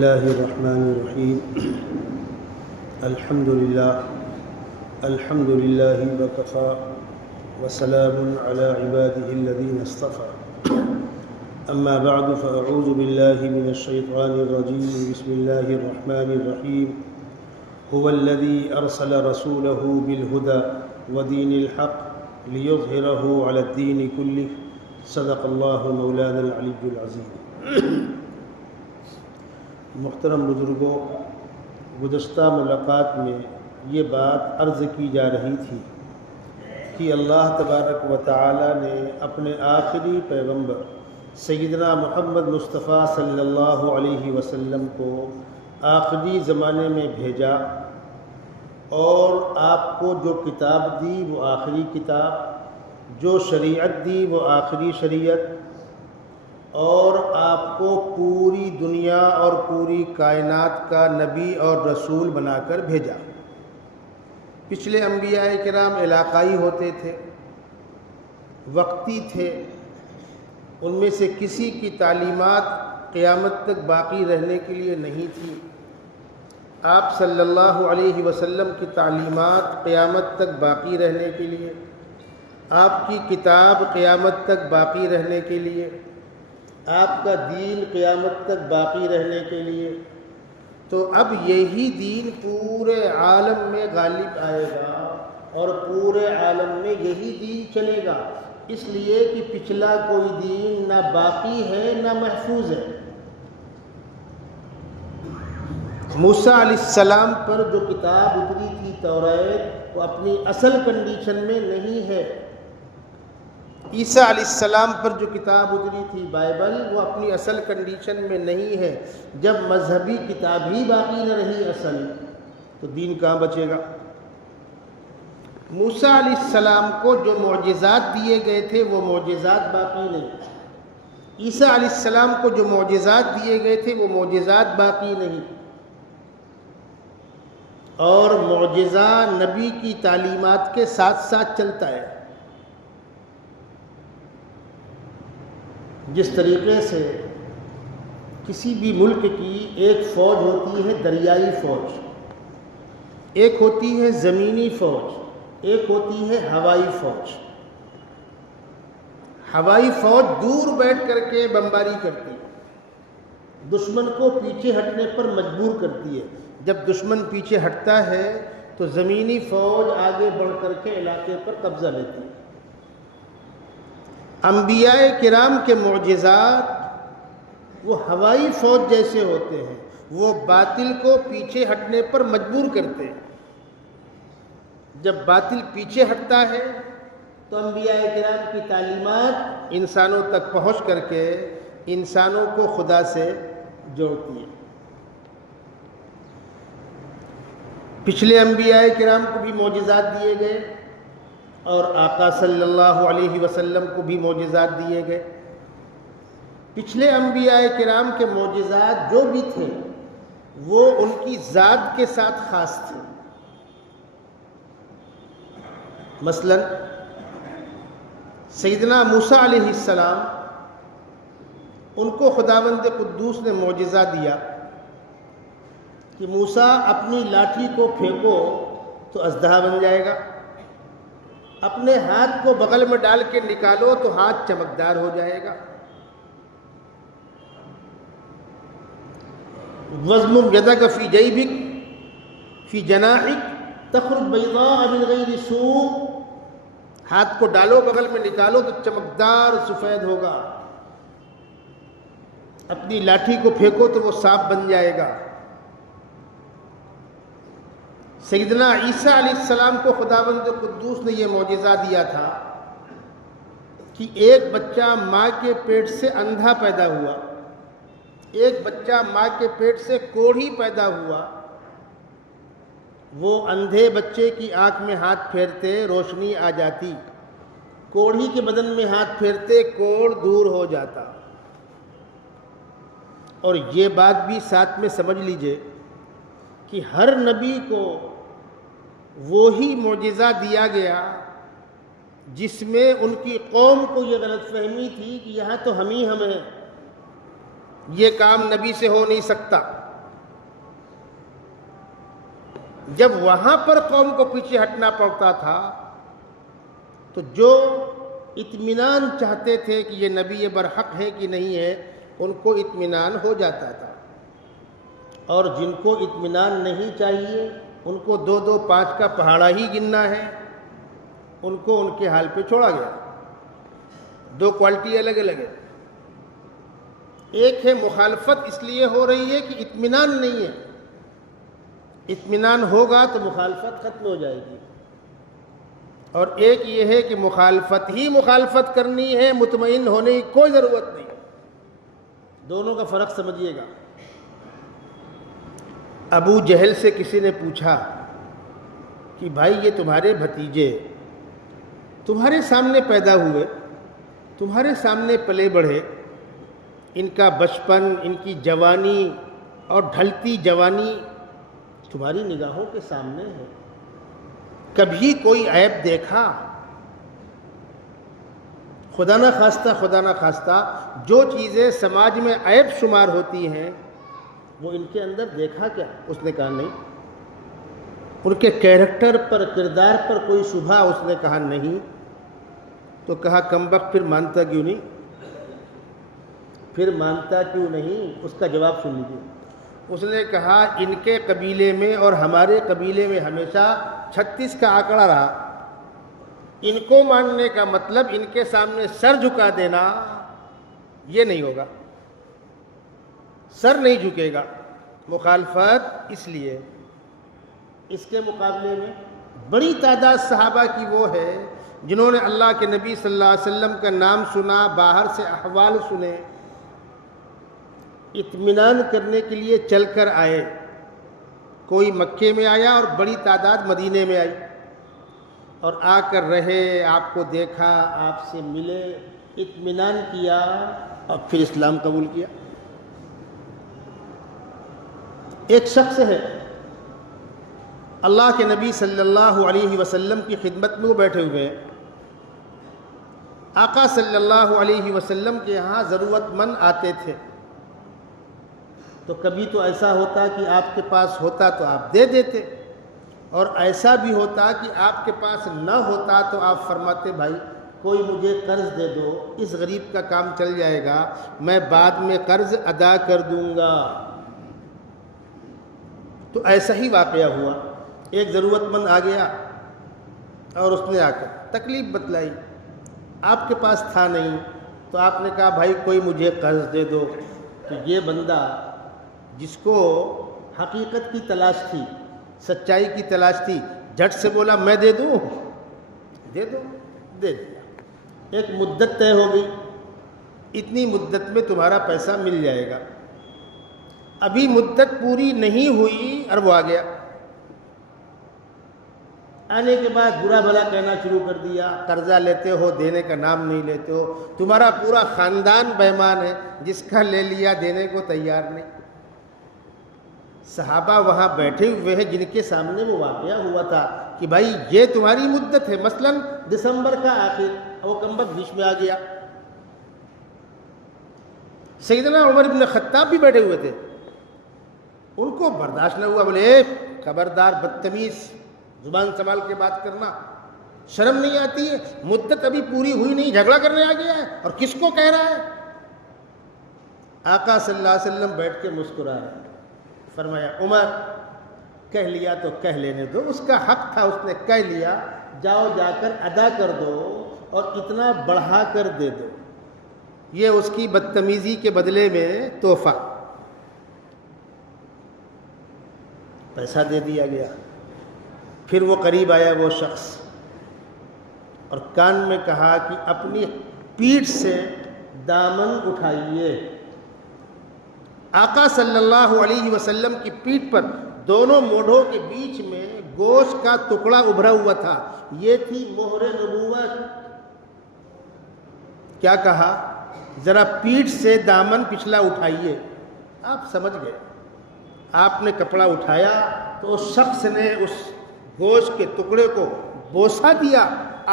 الله الرحمن الرحيم. الحمد لله وكفى وسلام على عباده الذين اصطفى. أما بعد فأعوذ بالله من الشيطان الرجيم. بسم الله الرحمن الرحيم. هو الذي أرسل رسوله بالهدى ودين الحق ليظهره على الدين كله. صدق الله مولانا العلي العظيم. محترم بزرگوں، گزشتہ ملاقات میں یہ بات عرض کی جا رہی تھی کہ اللہ تبارک و تعالی نے اپنے آخری پیغمبر سیدنا محمد مصطفیٰ صلی اللہ علیہ وسلم کو آخری زمانے میں بھیجا اور آپ کو جو کتاب دی وہ آخری کتاب، جو شریعت دی وہ آخری شریعت، اور آپ کو پوری دنیا اور پوری کائنات کا نبی اور رسول بنا کر بھیجا۔ پچھلے انبیاء کرام علاقائی ہوتے تھے، وقتی تھے، ان میں سے کسی کی تعلیمات قیامت تک باقی رہنے کے لیے نہیں تھی۔ آپ صلی اللہ علیہ وسلم کی تعلیمات قیامت تک باقی رہنے کے لیے، آپ کی کتاب قیامت تک باقی رہنے کے لیے، آپ کا دین قیامت تک باقی رہنے کے لیے، تو اب یہی دین پورے عالم میں غالب آئے گا اور پورے عالم میں یہی دین چلے گا، اس لیے کہ پچھلا کوئی دین نہ باقی ہے نہ محفوظ ہے۔ موسیٰ علیہ السلام پر جو کتاب اتری تھی توریت، وہ اپنی اصل کنڈیشن میں نہیں ہے۔ عیسیٰ علیہ السلام پر جو کتاب اتری تھی بائبل، وہ اپنی اصل کنڈیشن میں نہیں ہے۔ جب مذہبی کتاب ہی باقی نہ رہی اصل، تو دین کہاں بچے گا؟ موسیٰ علیہ السلام کو جو معجزات دیے گئے تھے وہ معجزات باقی نہیں، عیسیٰ علیہ السلام کو جو معجزات دیے گئے تھے وہ معجزات باقی نہیں، اور معجزہ نبی کی تعلیمات کے ساتھ ساتھ چلتا ہے۔ جس طریقے سے کسی بھی ملک کی ایک فوج ہوتی ہے دریائی فوج، ایک ہوتی ہے زمینی فوج، ایک ہوتی ہے ہوائی فوج۔ ہوائی فوج دور بیٹھ کر کے بمباری کرتی ہے، دشمن کو پیچھے ہٹنے پر مجبور کرتی ہے۔ جب دشمن پیچھے ہٹتا ہے تو زمینی فوج آگے بڑھ کر کے علاقے پر قبضہ لیتی ہے۔ انبیاء کرام کے معجزات وہ ہوائی فوج جیسے ہوتے ہیں، وہ باطل کو پیچھے ہٹنے پر مجبور کرتے ہیں۔ جب باطل پیچھے ہٹتا ہے تو انبیاء کرام کی تعلیمات انسانوں تک پہنچ کر کے انسانوں کو خدا سے جوڑتی ہے۔ پچھلے انبیاء کرام کو بھی معجزات دیے گئے اور آقا صلی اللہ علیہ وسلم کو بھی معجزات دیے گئے۔ پچھلے انبیاء کرام کے معجزات جو بھی تھے وہ ان کی ذات کے ساتھ خاص تھے۔ مثلا سیدنا موسیٰ علیہ السلام، ان کو خداوند قدوس نے معجزہ دیا کہ موسیٰ اپنی لاٹھی کو پھینکو تو اژدہا بن جائے گا، اپنے ہاتھ کو بغل میں ڈال کے نکالو تو ہاتھ چمکدار ہو جائے گا۔ وَاضْمُمْ يَدَكَ فِي جَيْبِكَ فِي جَنَاحِكَ تَخْرُجْ بَيْضَاءَ مِنْ غَيْرِ سُوءٍ، ہاتھ کو ڈالو بغل میں نکالو تو چمکدار سفید ہوگا، اپنی لاٹھی کو پھینکو تو وہ صاف بن جائے گا۔ سیدنا عیسیٰ علیہ السلام کو خداوند قدوس نے یہ معجزہ دیا تھا کہ ایک بچہ ماں کے پیٹ سے اندھا پیدا ہوا، ایک بچہ ماں کے پیٹ سے کوڑھی پیدا ہوا۔ وہ اندھے بچے کی آنکھ میں ہاتھ پھیرتے روشنی آ جاتی، کوڑھی کے بدن میں ہاتھ پھیرتے کوڑ دور ہو جاتا۔ اور یہ بات بھی ساتھ میں سمجھ لیجئے کہ ہر نبی کو وہی معجزہ دیا گیا جس میں ان کی قوم کو یہ غلط فہمی تھی کہ یہاں تو ہم ہی ہم ہیں، یہ کام نبی سے ہو نہیں سکتا۔ جب وہاں پر قوم کو پیچھے ہٹنا پڑتا تھا تو جو اطمینان چاہتے تھے کہ یہ نبی برحق ہے کہ نہیں ہے ان کو اطمینان ہو جاتا تھا، اور جن کو اطمینان نہیں چاہیے ان کو 2 5 کا پہاڑا ہی گننا ہے، ان کو ان کے حال پہ چھوڑا گیا۔ 2 کوالٹی الگ الگ ہے۔ ایک ہے مخالفت اس لیے ہو رہی ہے کہ اطمینان نہیں ہے، اطمینان ہوگا تو مخالفت ختم ہو جائے گی، اور ایک یہ ہے کہ مخالفت ہی مخالفت کرنی ہے، مطمئن ہونے کی کوئی ضرورت نہیں۔ دونوں کا فرق سمجھیے گا۔ ابو جہل سے کسی نے پوچھا کہ بھائی یہ تمہارے بھتیجے تمہارے سامنے پیدا ہوئے، تمہارے سامنے پلے بڑھے، ان کا بچپن، ان کی جوانی اور ڈھلتی جوانی تمہاری نگاہوں کے سامنے ہے، کبھی کوئی عیب دیکھا؟ خدا نہ خواستہ جو چیزیں سماج میں عیب شمار ہوتی ہیں وہ ان کے اندر دیکھا کیا؟ اس نے کہا نہیں۔ ان کے کیریکٹر پر، کردار پر کوئی شبہ؟ اس نے کہا نہیں۔ تو کہا کم بخت پھر مانتا کیوں نہیں؟ پھر مانتا کیوں نہیں؟ اس کا جواب سن لیجیے۔ اس نے کہا ان کے قبیلے میں اور ہمارے قبیلے میں ہمیشہ 36 کا آنکڑا رہا، ان کو ماننے کا مطلب ان کے سامنے سر جھکا دینا یہ نہیں ہوگا، سر نہیں جھکے گا۔ مخالفت اس لیے۔ اس کے مقابلے میں بڑی تعداد صحابہ کی وہ ہے جنہوں نے اللہ کے نبی صلی اللہ علیہ وسلم کا نام سنا، باہر سے احوال سنے، اطمینان کرنے کے لیے چل کر آئے۔ کوئی مکے میں آیا اور بڑی تعداد مدینے میں آئی، اور آ کر رہے، آپ کو دیکھا، آپ سے ملے، اطمینان کیا اور پھر اسلام قبول کیا۔ ایک شخص ہے، اللہ کے نبی صلی اللہ علیہ وسلم کی خدمت میں وہ بیٹھے ہوئے ہیں۔ آقا صلی اللہ علیہ وسلم کے یہاں ضرورت مند آتے تھے، تو کبھی تو ایسا ہوتا کہ آپ کے پاس ہوتا تو آپ دے دیتے، اور ایسا بھی ہوتا کہ آپ کے پاس نہ ہوتا تو آپ فرماتے بھائی کوئی مجھے قرض دے دو، اس غریب کا کام چل جائے گا، میں بعد میں قرض ادا کر دوں گا۔ تو ایسا ہی واقعہ ہوا۔ ایک ضرورت مند آ گیا اور اس نے آ کر تکلیف بتلائی، آپ کے پاس تھا نہیں، تو آپ نے کہا بھائی کوئی مجھے قرض دے دو۔ تو یہ بندہ جس کو حقیقت کی تلاش تھی، سچائی کی تلاش تھی، جھٹ سے بولا میں دے دوں؟ دے دو، دے دیا۔ ایک مدت طے ہو گئی، اتنی مدت میں تمہارا پیسہ مل جائے گا۔ ابھی مدت پوری نہیں ہوئی اور وہ آ گیا۔ آنے کے بعد برا بھلا کہنا شروع کر دیا، قرضہ لیتے ہو، دینے کا نام نہیں لیتے ہو، تمہارا پورا خاندان بےمان ہے، جس کا لے لیا دینے کو تیار نہیں۔ صحابہ وہاں بیٹھے ہوئے ہیں جن کے سامنے وہ واقعہ ہوا تھا کہ بھائی یہ تمہاری مدت ہے، مثلا دسمبر کا آخر، وہ کمبخت بیچ میں آ گیا۔ سیدنا عمر بن خطاب بھی بیٹھے ہوئے تھے، ان کو برداشت نہ ہوا، بولے اے خبردار بدتمیز، زبان سنبھال کے بات کرنا، شرم نہیں آتی ہے؟ مدت ابھی پوری ہوئی نہیں، جھگڑا کرنے آ گیا ہے، اور کس کو کہہ رہا ہے؟ آقا صلی اللہ علیہ وسلم بیٹھ کے مسکرا رہے، فرمایا عمر کہہ لیا تو کہہ لینے دو، اس کا حق تھا، اس نے کہہ لیا، جاؤ جا کر ادا کر دو اور اتنا بڑھا کر دے دو، یہ اس کی بدتمیزی کے بدلے میں تحفہ۔ پیسہ دے دیا گیا۔ پھر وہ قریب آیا وہ شخص اور کان میں کہا کہ اپنی پیٹھ سے دامن اٹھائیے۔ آقا صلی اللہ علیہ وسلم کی پیٹھ پر دونوں موڑھوں کے بیچ میں گوشت کا ٹکڑا ابھرا ہوا تھا، یہ تھی مہر نبوت۔ کیا کہا؟ ذرا پیٹھ سے دامن پچھلا اٹھائیے۔ آپ سمجھ گئے، آپ نے کپڑا اٹھایا تو اس شخص نے اس گوشت کے ٹکڑے کو بوسہ دیا،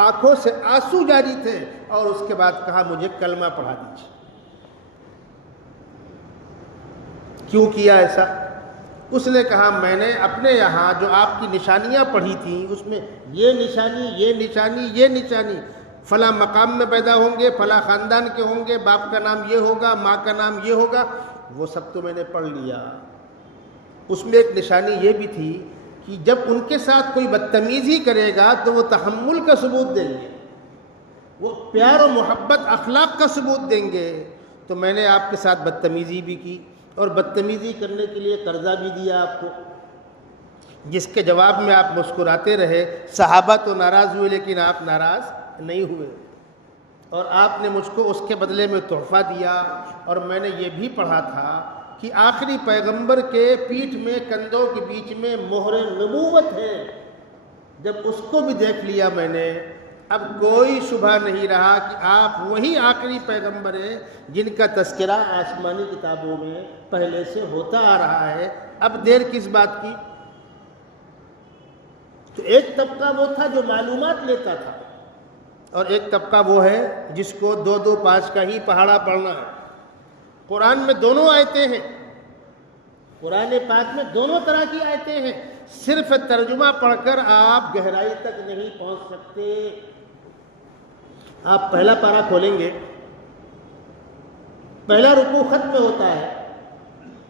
آنکھوں سے آنسو جاری تھے، اور اس کے بعد کہا مجھے کلمہ پڑھا دیجیے۔ کیوں کیا ایسا؟ اس نے کہا میں نے اپنے یہاں جو آپ کی نشانیاں پڑھی تھیں اس میں یہ نشانی یہ نشانی یہ نشانی، فلاں مقام میں پیدا ہوں گے، فلاں خاندان کے ہوں گے، باپ کا نام یہ ہوگا، ماں کا نام یہ ہوگا، وہ سب تو میں نے پڑھ لیا۔ اس میں ایک نشانی یہ بھی تھی کہ جب ان کے ساتھ کوئی بدتمیزی کرے گا تو وہ تحمل کا ثبوت دیں گے، وہ پیار و محبت اخلاق کا ثبوت دیں گے۔ تو میں نے آپ کے ساتھ بدتمیزی بھی کی اور بدتمیزی کرنے کے لیے قرضہ بھی دیا آپ کو، جس کے جواب میں آپ مسکراتے رہے۔ صحابہ تو ناراض ہوئے لیکن آپ ناراض نہیں ہوئے، اور آپ نے مجھ کو اس کے بدلے میں تحفہ دیا۔ اور میں نے یہ بھی پڑھا تھا کہ آخری پیغمبر کے پیٹھ میں کندھوں کے بیچ میں مہر نبوت ہے۔ جب اس کو بھی دیکھ لیا میں نے، اب کوئی شبہ نہیں رہا کہ آپ وہی آخری پیغمبر ہیں جن کا تذکرہ آسمانی کتابوں میں پہلے سے ہوتا آ رہا ہے، اب دیر کس بات کی؟ تو ایک طبقہ وہ تھا جو معلومات لیتا تھا، اور ایک طبقہ وہ ہے جس کو 2-2 کا ہی پہاڑا پڑھنا ہے۔ قرآن میں دونوں آیتیں ہیں، قرآن پاک میں دونوں طرح کی آیتیں ہیں، صرف ترجمہ پڑھ کر آپ گہرائی تک نہیں پہنچ سکتے۔ آپ پہلا پارہ کھولیں گے، پہلا رکوع ختم ہوتا ہے،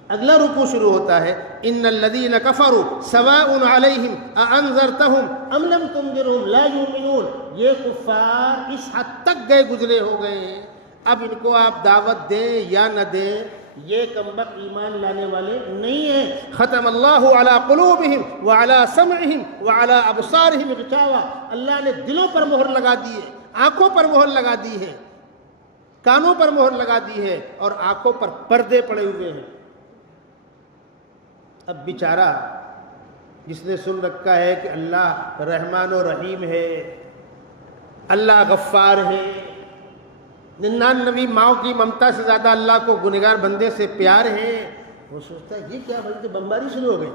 اگلا رکوع شروع ہوتا ہے، ان الذین کفروا سواء علیہم اانذرتہم ام لم تنذرہم لا یؤمنون۔ یہ کفار اس حد تک گئے گزرے ہو گئے ہیں، اب ان کو آپ دعوت دیں یا نہ دیں، یہ کمبخت ایمان لانے والے نہیں ہیں۔ ختم اللہ علی قلوبہم وعلی سمعہم وعلی ابصارہم غشاوہ، اللہ نے دلوں پر مہر لگا دی ہے، آنکھوں پر مہر لگا دی ہے، کانوں پر مہر لگا دی ہے، اور آنکھوں پر پردے پڑے ہوئے ہیں۔ اب بیچارہ جس نے سن رکھا ہے کہ اللہ رحمان و رحیم ہے، اللہ غفار ہے، 99 ماؤں کی ممتا سے زیادہ اللہ کو گنہگار بندے سے پیار ہے، وہ سوچتا ہے یہ کیا بھائی بمباری شروع ہو گئی؟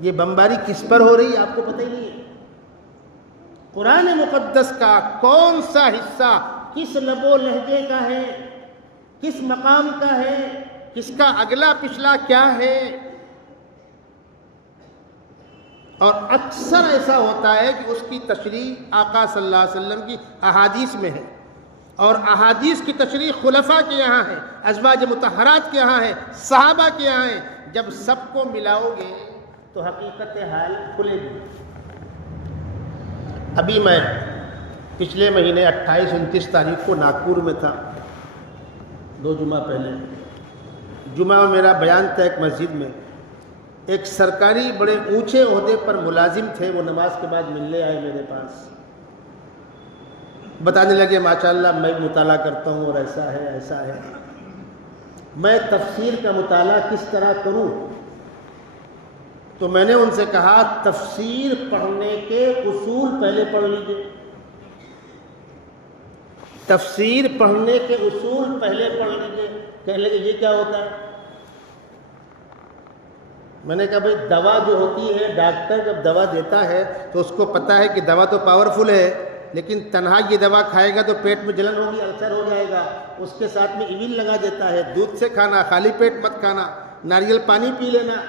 یہ بمباری کس پر ہو رہی ہے آپ کو پتہ ہی نہیں ہے۔ قرآن مقدس کا کون سا حصہ کس لب و لہجے کا ہے، کس مقام کا ہے، کس کا اگلا پچھلا کیا ہے؟ اور اکثر ایسا ہوتا ہے کہ اس کی تشریح آقا صلی اللہ علیہ وسلم کی احادیث میں ہے، اور احادیث کی تشریح خلفاء کے یہاں ہے، ازواج مطہرات کے یہاں ہے، صحابہ کے یہاں ہے۔ جب سب کو ملاؤ گے تو حقیقت حال کھلے گی۔ ابھی میں پچھلے مہینے 28-29 تاریخ کو ناگپور میں تھا، 2 جمعہ پہلے۔ جمعہ میں میرا بیان تھا ایک مسجد میں، ایک سرکاری بڑے اونچے عہدے پر ملازم تھے، وہ نماز کے بعد ملنے آئے میرے پاس، بتانے لگے ماشاءاللہ میں مطالعہ کرتا ہوں اور ایسا ہے ایسا ہے، میں تفسیر کا مطالعہ کس طرح کروں؟ تو میں نے ان سے کہا تفسیر پڑھنے کے اصول پہلے پڑھ لیجئے، تفسیر پڑھنے کے اصول پہلے پڑھ لیجئے۔ کہنے لگے یہ کیا ہوتا ہے؟ میں نے کہا بھئی دوا جو ہوتی ہے، ڈاکٹر جب دوا دیتا ہے تو اس کو پتہ ہے کہ دوا تو پاورفل ہے، لیکن تنہا یہ دوا کھائے گا تو پیٹ میں جلن ہوگی، السر ہو جائے گا، اس کے ساتھ میں ایون لگا دیتا ہے، دودھ سے کھانا، خالی پیٹ مت کھانا، ناریل پانی پی لینا،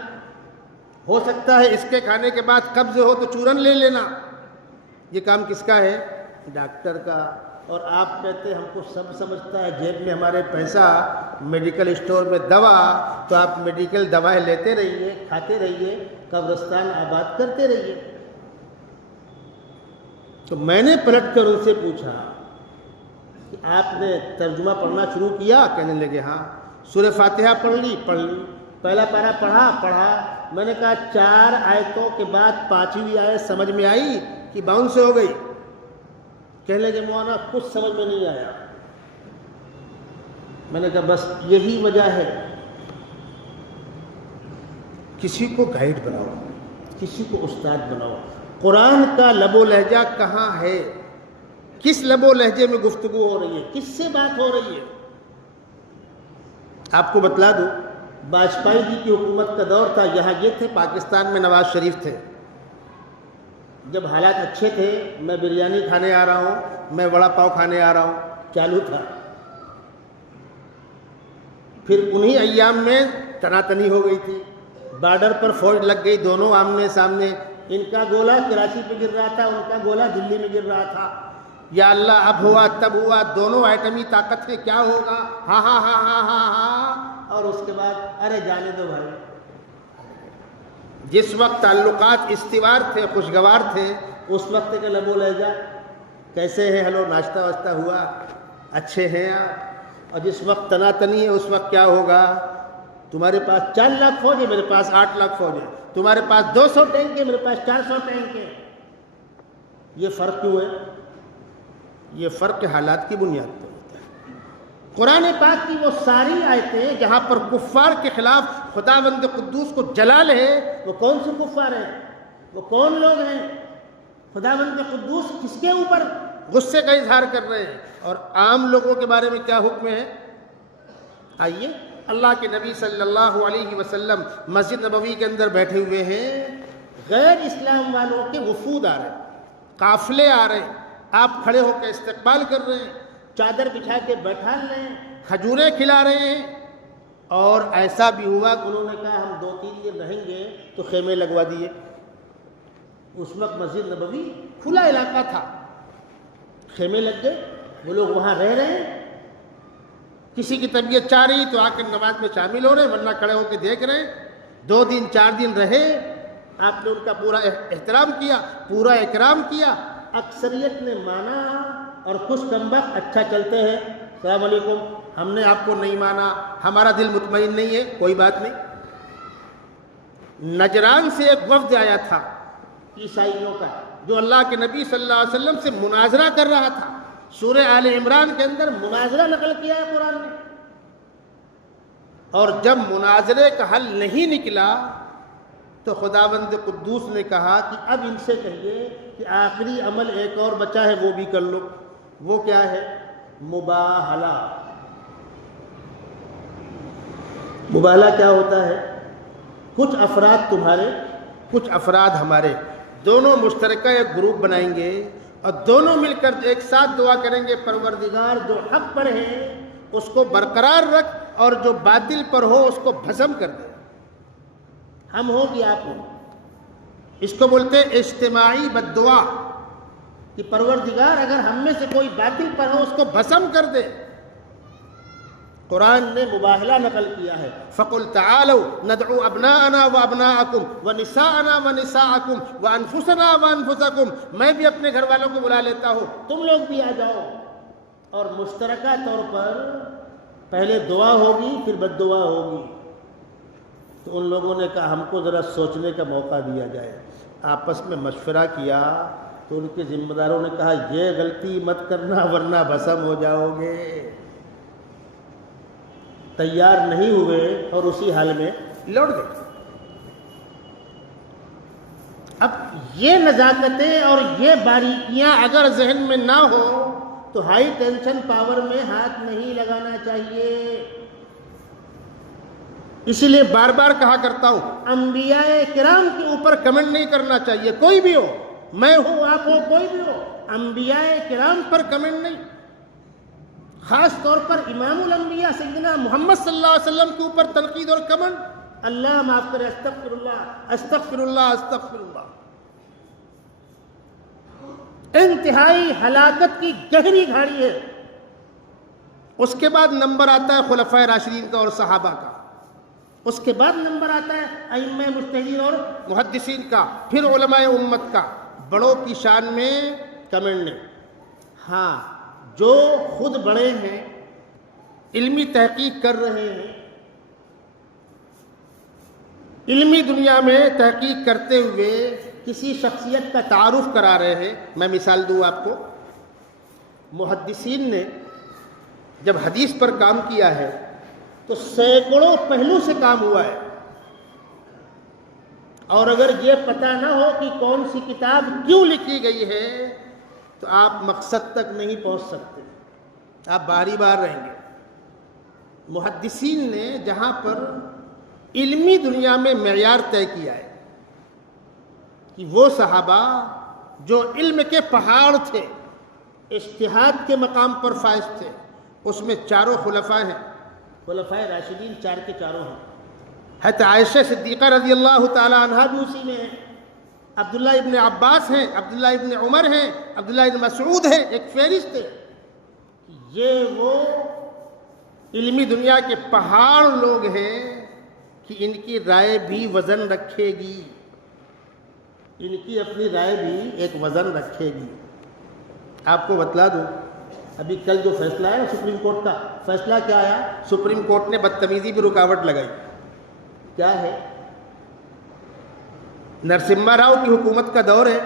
ہو سکتا ہے اس کے کھانے کے بعد قبض ہو تو چورن لے لینا۔ یہ کام کس کا ہے؟ ڈاکٹر کا۔ اور آپ کہتے ہم کو سب سمجھتا ہے، جیب میں ہمارے پیسہ، میڈیکل اسٹور میں دوا، تو آپ میڈیکل دوائیں لیتے رہیے، کھاتے رہیے، قبرستان آباد کرتے رہیے۔ تو میں نے پلٹ کر ان سے پوچھا کہ آپ نے ترجمہ پڑھنا شروع کیا؟ کہنے لگے ہاں۔ سورہ فاتحہ پڑھ لی؟ پڑھ لی۔ پہلا پارہ پڑھا۔ میں نے کہا 4 آیتوں کے بعد 5ویں آیت سمجھ میں آئی کہ باؤنس ہو گئی؟ کہنے لگے مولانا کچھ سمجھ میں نہیں آیا۔ میں نے کہا بس یہی وجہ ہے، کسی کو گائیڈ بناؤ، کسی کو استاد بناؤ۔ قرآن کا لب و لہجہ کہاں ہے؟ کس لب و لہجے میں گفتگو ہو رہی ہے؟ کس سے بات ہو رہی ہے؟ آپ کو بتلا دوں، واجپئی جی کی حکومت کا دور تھا، یہاں یہ تھے، پاکستان میں نواز شریف تھے۔ جب حالات اچھے تھے، میں بریانی کھانے آ رہا ہوں، میں وڑا پاؤ کھانے آ رہا ہوں، چالو تھا۔ پھر انہی ایام میں تناتنی ہو گئی تھی، بارڈر پر فوج لگ گئی، دونوں آمنے سامنے، ان کا گولہ کراچی پہ گر رہا تھا، ان کا گولہ دلی میں گر رہا تھا۔ یا اللہ اب ہوا تب ہوا، دونوں ایٹمی طاقت ہے، کیا ہوگا؟ ہاں ہاں ہاں ہاں ہاں ہاں، اور اس کے بعد ارے جانے دو بھائی۔ جس وقت تعلقات استوار تھے، خوشگوار تھے، اس وقت کا لب و لہجہ کیسے ہے؟ ہلو ناشتہ واشتہ ہوا، اچھے ہیں آپ؟ اور جس وقت تنا تنی ہے اس وقت کیا ہوگا؟ تمہارے پاس 4 لاکھ فوج ہے، میرے پاس 8 لاکھ فوج ہے، تمہارے پاس 200 ٹینک ہے، میرے پاس 400 ٹینک ہے۔ یہ فرق کیوں ہے؟ یہ فرق حالات کی بنیاد پر ہوتا ہے۔ قرآن پاک کی وہ ساری آیتیں جہاں پر کفار کے خلاف خداوند قدوس کو جلال ہے، وہ کون سے کفار ہیں؟ وہ کون لوگ ہیں؟ خداوند قدوس کس کے اوپر غصے کا اظہار کر رہے ہیں، اور عام لوگوں کے بارے میں کیا حکم ہے؟ آئیے، اللہ کے نبی صلی اللہ علیہ وسلم مسجد نبوی کے اندر بیٹھے ہوئے ہیں، غیر اسلام والوں کے وفود آ رہے ہیں، قافلے آ رہے ہیں، آپ کھڑے ہو کے استقبال کر رہے ہیں، چادر بچھا کے بیٹھا رہے ہیں، کھجوریں کھلا رہے ہیں۔ اور ایسا بھی ہوا کہ انہوں نے کہا ہم 2-3 دن رہیں گے، تو خیمے لگوا دیے۔ اس وقت مسجد نبوی کھلا علاقہ تھا، خیمے لگ گئے، وہ لوگ وہاں رہ رہے ہیں۔ کسی کی طبیعت چاہ رہی تو آ کے نماز میں شامل ہو رہے ہیں، ورنہ کھڑے ہو کے دیکھ رہے ہیں۔ 2 دن 4 دن رہے، آپ نے ان کا پورا احترام کیا، پورا اکرام کیا۔ اکثریت نے مانا، اور کچھ کم وقت اچھا چلتے ہیں، السلام علیکم، ہم نے آپ کو نہیں مانا، ہمارا دل مطمئن نہیں ہے، کوئی بات نہیں۔ نجران سے ایک وفد آیا تھا عیسائیوں کا، جو اللہ کے نبی صلی اللہ علیہ وسلم سے مناظرہ کر رہا تھا۔ سورہ آل عمران کے اندر مناظرہ نقل کیا ہے قرآن نے، اور جب مناظرے کا حل نہیں نکلا تو خداوند قدوس نے کہا کہ اب ان سے کہیے کہ آخری عمل ایک اور بچا ہے، وہ بھی کر لو۔ وہ کیا ہے؟ مباہلہ۔ مباہلہ کیا ہوتا ہے؟ کچھ افراد تمہارے، کچھ افراد ہمارے، دونوں مشترکہ ایک گروپ بنائیں گے، اور دونوں مل کر ایک ساتھ دعا کریں گے، پروردگار جو حق پر ہے اس کو برقرار رکھ، اور جو باطل پر ہو اس کو بھسم کر دے۔ ہم ہوں کہ آپ ہوں، اس کو بولتے ہیں اجتماعی بد دعا، کہ پروردگار اگر ہم میں سے کوئی باطل پر ہو اس کو بھسم کر دے۔ قرآن نے مباہلہ نقل کیا ہے، فَقُلْ تَعَالَوْا نَدْعُوا أَبْنَاءَنَا وَأَبْنَاءَكُمْ وَنِسَاءَنَا وَنِسَاءَكُمْ وَأَنفُسَنَا وَأَنفُسَكُمْ۔ میں بھی اپنے گھر والوں کو بلا لیتا ہوں، تم لوگ بھی آ جاؤ، اور مشترکہ طور پر پہلے دعا ہوگی پھر بد دعا ہوگی۔ تو ان لوگوں نے کہا ہم کو ذرا سوچنے کا موقع دیا جائے۔ آپس میں مشورہ کیا تو ان کے ذمہ داروں نے کہا یہ غلطی مت کرنا ورنہ بھسم ہو جاؤ گے۔ تیار نہیں ہوئے اور اسی حال میں لوٹ گئے۔ اب یہ نزاکتیں اور یہ باریکیاں اگر ذہن میں نہ ہو تو ہائی ٹینشن پاور میں ہاتھ نہیں لگانا چاہیے۔ اسی لیے بار بار کہا کرتا ہوں، انبیاء کرام کے اوپر کمنٹ نہیں کرنا چاہیے، کوئی بھی ہو، میں ہوں، آپ ہو، کوئی بھی ہو، انبیاء کرام پر کمنٹ نہیں۔ خاص طور پر امام الانبیاء سیدنا محمد صلی اللہ علیہ وسلم کے اوپر تنقید اور کمنٹ، اللہ معاف کرے، استغفر اللہ استغفر اللہ استغفر اللہ۔ انتہائی ہلاکت کی گہری گھاڑی ہے۔ اس کے بعد نمبر آتا ہے خلفائے راشدین کا اور صحابہ کا، اس کے بعد نمبر آتا ہے ائمہ مجتہدین اور محدثین کا، پھر علماء امت کا۔ بڑوں کی شان میں کمنٹ نہیں۔ ہاں، جو خود بڑے ہیں، علمی تحقیق کر رہے ہیں، علمی دنیا میں تحقیق کرتے ہوئے کسی شخصیت کا تعارف کرا رہے ہیں۔ میں مثال دوں آپ کو، محدثین نے جب حدیث پر کام کیا ہے تو سینکڑوں پہلو سے کام ہوا ہے، اور اگر یہ پتہ نہ ہو کہ کون سی کتاب کیوں لکھی گئی ہے تو آپ مقصد تک نہیں پہنچ سکتے، آپ باری بار رہیں گے۔ محدثین نے جہاں پر علمی دنیا میں معیار طے کیا ہے کہ وہ صحابہ جو علم کے پہاڑ تھے، اجتہاد کے مقام پر فائز تھے، اس میں چاروں خلفاء ہیں، خلفائے راشدین 4 کے 4 ہیں۔ حضرت عائشہ صدیقہ رضی اللہ تعالی عنہا بھی اسی میں ہے، عبداللہ ابن عباس ہیں، عبداللہ ابن عمر ہیں، عبداللہ ابن مسعود ہیں، ایک فہرست ہے۔ یہ وہ علمی دنیا کے پہاڑ لوگ ہیں کہ ان کی رائے بھی وزن رکھے گی، ان کی اپنی رائے بھی ایک وزن رکھے گی۔ آپ کو بتلا دوں، ابھی کل جو فیصلہ ہے نا سپریم کورٹ کا، فیصلہ کیا آیا؟ سپریم کورٹ نے بدتمیزی بھی رکاوٹ لگائی۔ کیا ہے؟ نرسمہا راؤ کی حکومت کا دور ہے،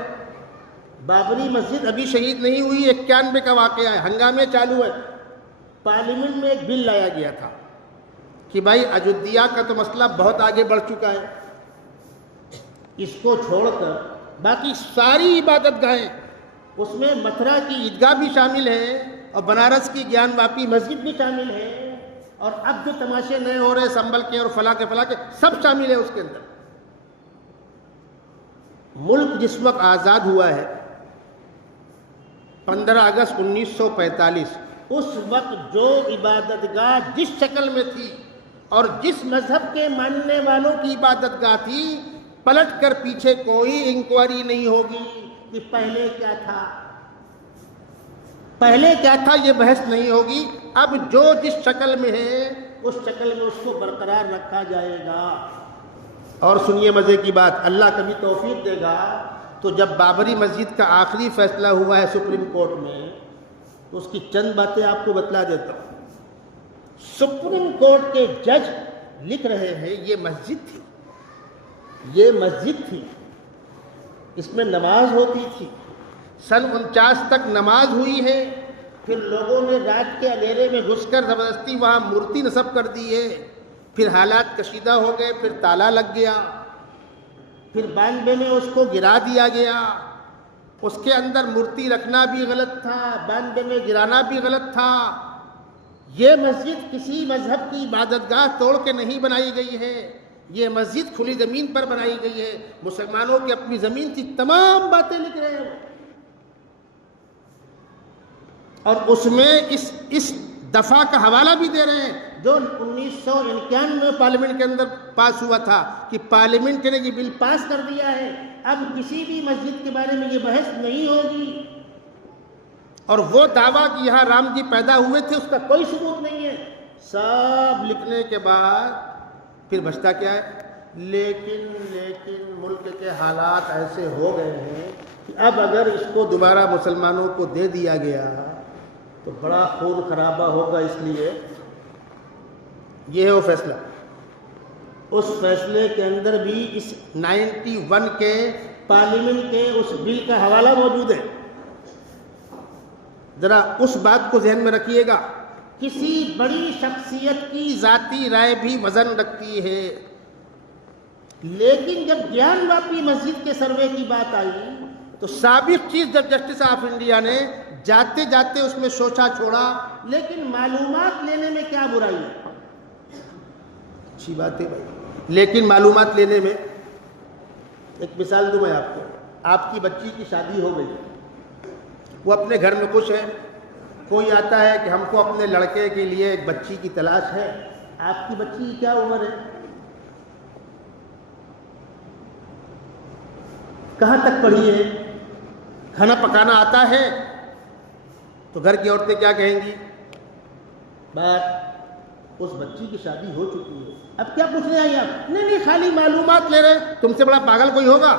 بابری مسجد ابھی شہید نہیں ہوئی، 91 کا واقعہ ہے، ہنگامے چالو ہے۔ پارلیمنٹ میں ایک بل لایا گیا تھا کہ بھائی اجودھیا کا تو مسئلہ بہت آگے بڑھ چکا ہے، اس کو چھوڑ کر باقی ساری عبادت گاہیں، اس میں متھرا کی عیدگاہ بھی شامل ہے اور بنارس کی گیان واپی مسجد بھی شامل ہے، اور اب جو تماشے نئے ہو رہے سنبھل کے اور فلاں کے سب شامل ہے اس کے اندر۔ ملک جس وقت آزاد ہوا ہے 15 اگست 1945، اس وقت جو عبادت گاہ جس شکل میں تھی اور جس مذہب کے ماننے والوں کی عبادت گاہ تھی، پلٹ کر پیچھے کوئی انکوائری نہیں ہوگی کہ پہلے کیا تھا، پہلے کیا تھا، یہ بحث نہیں ہوگی۔ اب جو جس شکل میں ہے اس شکل میں اس کو برقرار رکھا جائے گا۔ اور سنیے مزے کی بات، اللہ کبھی توفیق دے گا تو جب بابری مسجد کا آخری فیصلہ ہوا ہے سپریم کورٹ میں، تو اس کی چند باتیں آپ کو بتلا دیتا ہوں۔ سپریم کورٹ کے جج لکھ رہے ہیں یہ مسجد تھی، یہ مسجد تھی، اس میں نماز ہوتی تھی، سن 49 تک نماز ہوئی ہے، پھر لوگوں نے رات کے اندھیرے میں گھس کر زبردستی وہاں مورتی نصب کر دی ہے، پھر حالات کشیدہ ہو گئے، پھر تالا لگ گیا، پھر 92 میں اس کو گرا دیا گیا۔ اس کے اندر مورتی رکھنا بھی غلط تھا، 92 میں گرانا بھی غلط تھا۔ یہ مسجد کسی مذہب کی عبادت گاہ توڑ کے نہیں بنائی گئی ہے، یہ مسجد کھلی زمین پر بنائی گئی ہے، مسلمانوں کی اپنی زمین تھی، تمام باتیں لکھ رہے ہیں۔ اور اس میں اس دفعہ کا حوالہ بھی دے رہے ہیں جو 1991 میں پارلیمنٹ کے اندر پاس ہوا تھا، کہ پارلیمنٹ نے یہ بل پاس کر دیا ہے، اب کسی بھی مسجد کے بارے میں یہ بحث نہیں ہوگی۔ اور وہ دعویٰ کہ یہاں رام جی پیدا ہوئے تھے، اس کا کوئی ثبوت نہیں ہے۔ سب لکھنے کے بعد پھر بچتا کیا ہے؟ لیکن ملک کے حالات ایسے ہو گئے ہیں کہ اب اگر اس کو دوبارہ مسلمانوں کو دے دیا گیا تو بڑا خون خرابہ ہوگا، اس لیے یہ ہے وہ فیصلہ۔ اس فیصلے کے اندر بھی اس 91 کے پارلیمنٹ کے اس بل کا حوالہ موجود ہے۔ ذرا اس بات کو ذہن میں رکھیے گا، کسی بڑی شخصیت کی ذاتی رائے بھی وزن رکھتی ہے، لیکن جب گیان واپی مسجد کے سروے کی بات آئی تو سابق چیف جسٹس آف انڈیا نے جاتے جاتے اس میں سوچا چھوڑا، لیکن معلومات لینے میں کیا برائی ہے؟ اچھی بات ہے بھائی، لیکن معلومات لینے میں ایک مثال دوں میں آپ کو۔ آپ کی بچی کی شادی ہو گئی، وہ اپنے گھر میں خوش ہے، کوئی آتا ہے کہ ہم کو اپنے لڑکے کے لیے ایک بچی کی تلاش ہے۔ آپ کی بچی کی کیا عمر ہے؟ کہاں تک پڑھی ہے؟ کھانا پکانا آتا ہے؟ تو گھر کی عورتیں کیا کہیں گی؟ بات اس بچی کی شادی ہو چکی ہے، اب کیا پوچھ رہے ہیں آپ؟ نہیں خالی معلومات لے رہے ہیں، تم سے بڑا پاگل کوئی ہوگا؟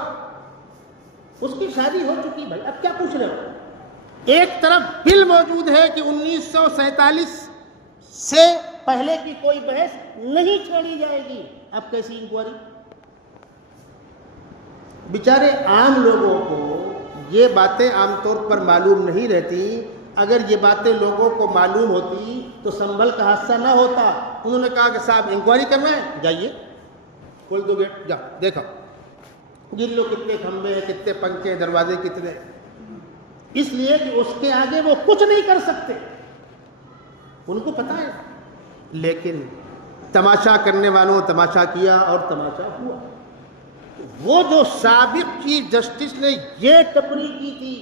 اس کی شادی ہو چکی بھائی، اب کیا پوچھ رہے ہو؟ ایک طرف بل موجود ہے کہ 1947 سے پہلے کی کوئی بحث نہیں چھیڑی جائے گی، اب کیسی انکوائری؟ بیچارے عام لوگوں کو یہ باتیں عام طور پر معلوم نہیں رہتی، اگر یہ باتیں لوگوں کو معلوم ہوتی تو سنبھل کا حادثہ نہ ہوتا۔ انہوں نے کہا کہ صاحب انکوائری کرنا ہے، جائیے کھول دو گیٹ، جا دیکھا گن لو کتنے کھمبے ہیں، کتنے پنکھے، دروازے کتنے، اس لیے کہ اس کے آگے وہ کچھ نہیں کر سکتے، ان کو پتہ ہے۔ لیکن تماشا کرنے والوں تماشا کیا اور تماشا ہوا۔ وہ جو سابق چیف جسٹس نے یہ ٹپری کی تھی